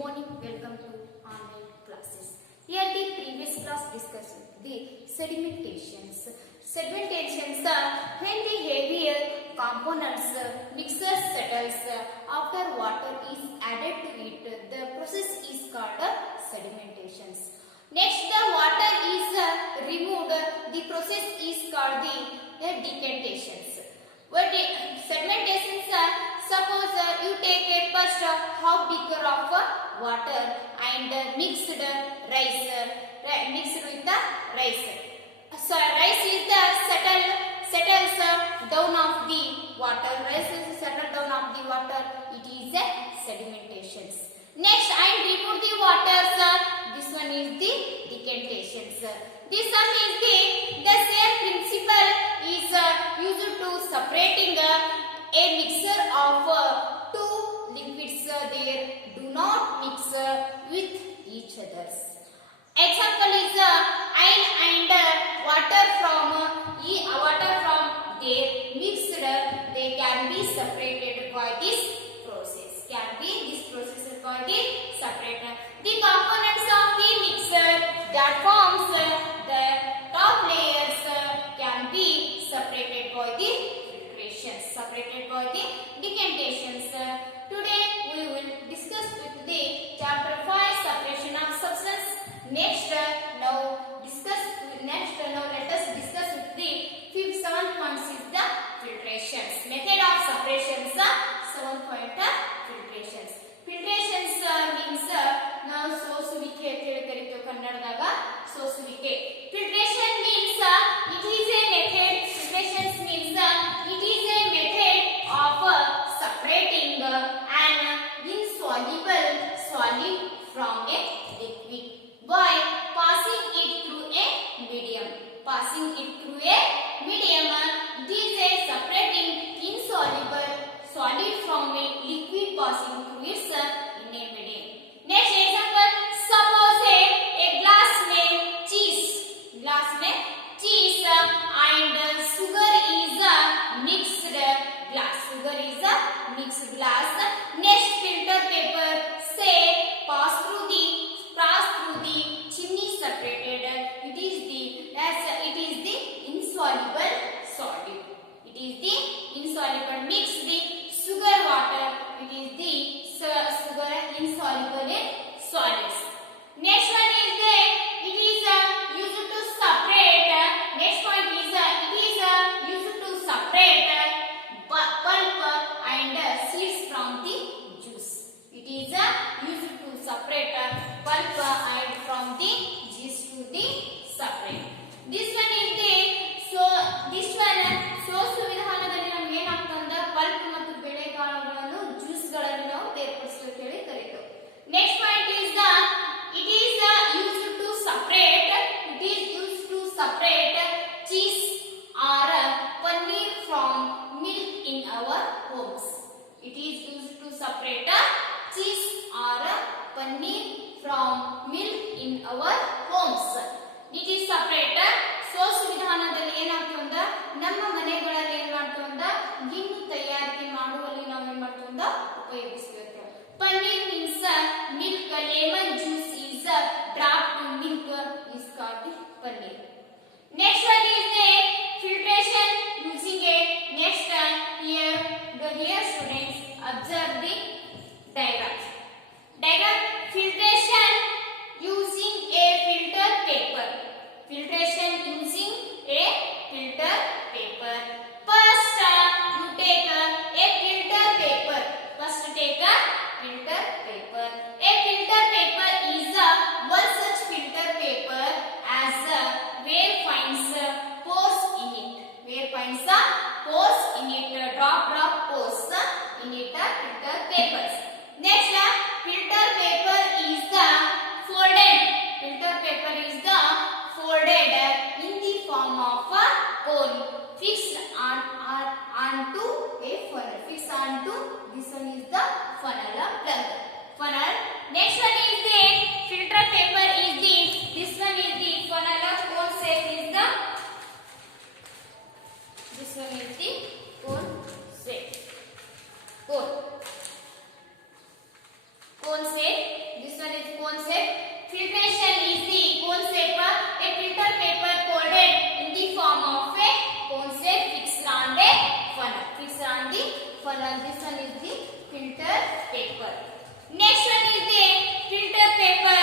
morning, welcome to online classes. Here the previous class discussed the sedimentations. Sedimentations are when the heavier components mixture settles after water is added to it. The process is called sedimentations. Next, the water is removed. The process is called the decantations. What sedimentations are? Suppose you take a first half beaker of water and mixed rice, mixed with the rice. So rice is the settles down of the water. Rice is settled down of the water. It is sedimentations. Next, I remove the waters. This one is the decantations. This one is the same principle is used to separating a mixture of two liquids. They do not mix with each other. Example is oil and water from their mixed. They can be separated by this process. This process is called the separator. The components of the mixture that forms the top layers can be separated by the filtrations, separated by the decantations. Today we will discuss with the chapter 5 separation of substance. Next, now let us discuss with the fifth 7 points is the filtrations. Method of separations. 7 point filtrations. Filtrations means now ಸೋಸುವಿಕೆ ಅಂತ ಹೇಳಿ ಕರೀತೀವಿ ಕನ್ನಡದಾಗ ಸೋಸುವಿಕೆ. Filtration means it is a method. Filtrations means it is a method of separating an insoluble solid from a liquid by passing it through a medium. Passing it through a medium. It is a separating insoluble solid from a liquid passing through its in a medium. Next example, suppose a glass में cheese and sugar is mixed glass. Next, filter paper say pass through the chimney separated. It is the insoluble solid. It is the insoluble. Mix the sugar water. It is the sugar insoluble in solids. Next one is it is used to separate. Next point is it is used to separate pulp and seeds from the juice. It is used to separate pulp and from the juice to the separate. This one is ಸೋಸು ವಿಧಾನದಲ್ಲಿ ನಮಗೆ ಏನಾಗ್ತಂದ್ರೆ pulp ಮತ್ತು ಬೆಳೆಕಾಳುಗಳನ್ನು ಜ್ಯೂಸ್ಗಳಲ್ಲಿ ನಾವು ಬೇರ್ಪಡಿಸಿ ಅಂತ ಹೇಳಿ ಕರೀತೇವೆ. Next point is it is used to separate cheese or paneer from milk in our homes. It is used to separate cheese or paneer from milk in our homes. It is separate. ಸೋಸು ವಿಧಾನದಲ್ಲಿ ಏನಾಗ್ತದೆ ಅಂದ್ರೆ ನಮ್ಮ ಮನೆಗಳಲ್ಲಿ ಏನ್ ಮಾಡ್ತೀವಿ ಅಂದ್ರೆ ಗಿಣ್ಣು ತಯಾರಿಕೆ ಮಾಡುವಲ್ಲಿ ನಾವು ಏನ್ ಮಾಡ್ತೀವಿ ಅಂದ್ರೆ ಉಪಯೋಗಿಸ್ತೀವಿ. Paneer means milk. Lemon juice is dropped to milk is called the paneer. Next one is the filtration using a next here students observe the diagram. Filtration using a filter paper. Filtration using a filter paper. First you take a filter paper. A filter paper is one such filter paper as where finds pores in it. Drop pores in it. Filter papers. Next, filter paper is the folded. Filter paper is the folded in the form of a cone fixed onto a funnel. This one is the funnel plug. Next one is the filter paper is this one is the funnel. Cone shape is this one is the cone shape. Cone shape. funnel. Fixed on the funnel. This one is the filter paper. Next one is the filter paper.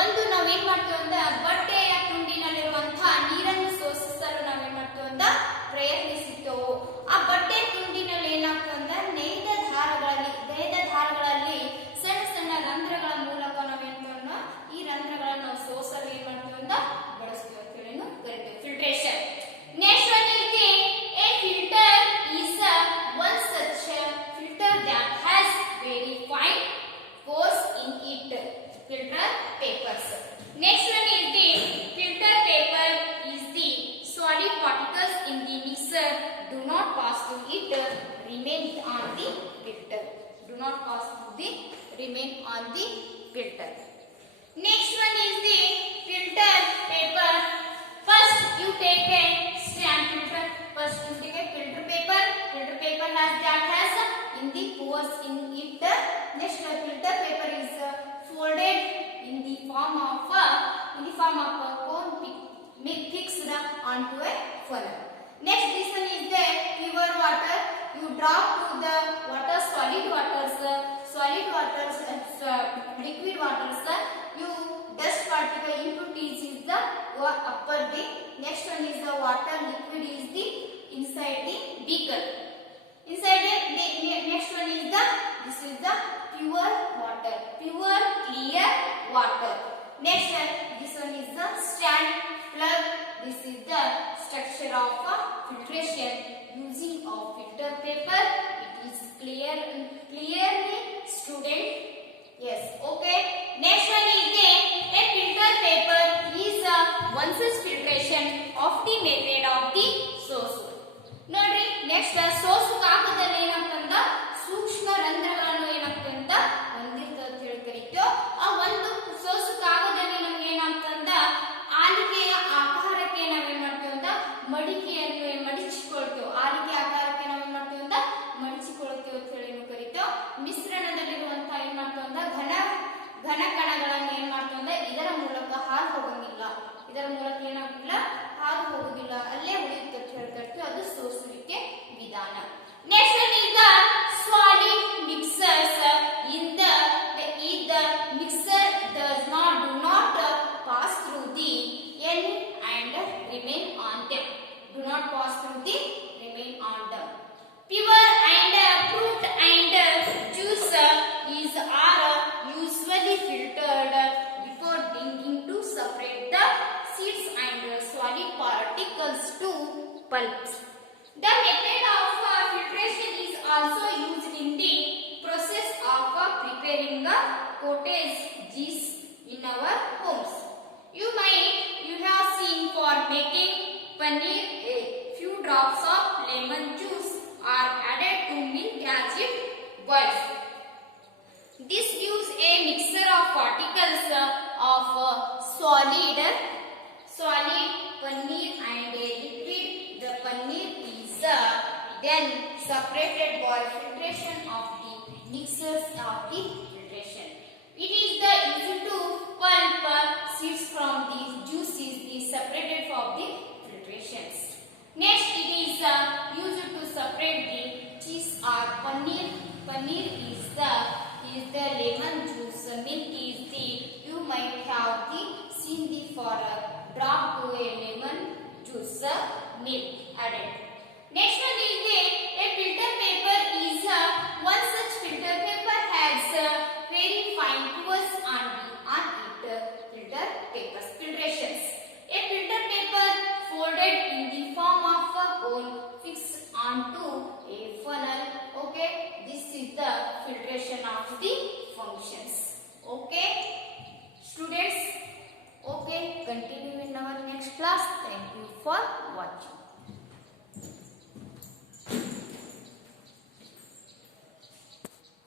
ಒಂದು ನಾವೇನ್ ಮಾಡ್ತೀವಿ ಅಂತ ಬಟ್ಟೆಯ ತುಂಡಿನಲ್ಲಿರುವಂತಹ ನೀರನ್ನು ಶೋಷಿಸಲು ನಾವೇನ್ ಮಾಡ್ತೀವಿ ಅಂತ ಪ್ರಯತ್ನಿಸುತ್ತೇವೆ. ಆ ಬಟ್ಟೆ ತುಂಡಿನಲ್ಲಿ ಏನಾಗ್ತದೆ ಅಂದ್ರೆ ನೇಯ್ದ ದಾರಗಳಲ್ಲಿ ಸಣ್ಣ ಸಣ್ಣ ರಂಧ್ರಗಳ ಮೂಲಕ ನಾವೇನ್ ಈ ರಂಧ್ರಗಳನ್ನು ನಾವು ಶೋಷಿಸಲು ಏನ್ ಮಾಡ್ತೀವಿ ಅಂತ ಬಳಸ್ತೀವಿ ಅಂತ ಹೇಳಿ ಕರಿತೀವಿ filtration. Next one is a filter is one such filter that has very fine pores in it. Filter papers. Next one is the filter paper is the solid particles in the mixer do not pass through it, remain on the filter. Do not pass through the remain on the filter. Next one is the filter paper. First you take a stand filter. First you take a filter paper. Filter paper has in the pores in it. Next filter paper is folded in the form of a cone fixed onto a funnel. Next this one is the pure water. You drop to the water liquid waters. You dust particle impurities is the upper the. Next one is the water liquid is the inside the beaker. Inside the next one is the this is the pure water, pure clear water. Next this one is the stand plug. This is the structure of filtration using of filter paper. It is clearly student. Yes, okay. Next one is a filter paper is one such filtration of the method of the source. ನೋಡ್ರಿ next ಸೋಸು ಕಾಗದದಲ್ಲಿ ಏನಾಗ್ತಂದ ಸೂಕ್ಷ್ಮ ರಂಧ್ರಗಳನ್ನು ಏನಾಗ್ತದೆ ಅಂತ ಹೊಂದಿರ್ತದೆ ಅಂತ ಹೇಳಿ ಕರಿತೀವಿ. ಆ ಒಂದು ಸೋಸು ಕಾಗದದಲ್ಲಿ ನಮ್ಗೆ ಏನಾಗ್ತಂದ ಆಲಿಕೆಯ ಆಕಾರಕ್ಕೆ ನಾವೇನ್ ಮಾಡ್ತೀವಿ ಅಂತ ಮಡಿಕೆಯನ್ನು ಮಡಿಚಿಕೊಳ್ತೇವೆ. ಆಲಿಕೆ ಆಕಾರಕ್ಕೆ ನಾವೇನ್ ಮಾಡ್ತೀವಿ ಅಂತ ಮಡಿಚಿಕೊಳ್ತೇವೆ ಅಂತ ಹೇಳಿ ಕರಿತೀವಿ. ಮಿಶ್ರಣದಲ್ಲಿರುವಂತಹ ಏನ್ ಮಾಡ್ತೀವಿ ಅಂತ ಘನ ಕಣಗಳನ್ನು ಏನ್ ಮಾಡ್ತೀವಿ ಅಂತ ಇದರ ಮೂಲಕ ಹಾದು ಹೋಗಂಗಿಲ್ಲ. ಇದರ ಮೂಲಕ ಏನಾಗಿಲ್ಲ ಹಾದು ಹೋಗುದಿಲ್ಲ, ಅಲ್ಲೇ ಉಳಿಯುತ್ತೆ ಅಂತ ಹೇಳ್ತಿರ್ತೀವಿ. ಅದು ಸೋಸುವಿಕೆ ವಿಧಾನ. Next one is the solid mixers. In the mixer do not pass through the end and remain on them. Do not pass through the remain on them. Pure and fruit and juice are usually filtered before drinking to separate the seeds and solid particles to pulps. The method of filtration is also used in the process of preparing cottage cheese in our homes. You have seen for making paneer a few drops of lemon juice are added to milk as it boils. This gives a mixture of particles of solid paneer and a liquid. The paneer is then separated by filtration of the mixtures of the filtration. It is the easy to pulp seeds from these juices is separated from the filtrations. Next it is used to separate the cheese or paneer. Paneer is the lemon juice. Milk is the you might have seen the for drop to a lemon juice milk added. Next one is a filter paper is one such filter paper has very fine pores on it. Filter papers filtrations. A filter paper folded in the form of a cone fixed onto a funnel. Okay, this is the filtration of the functions.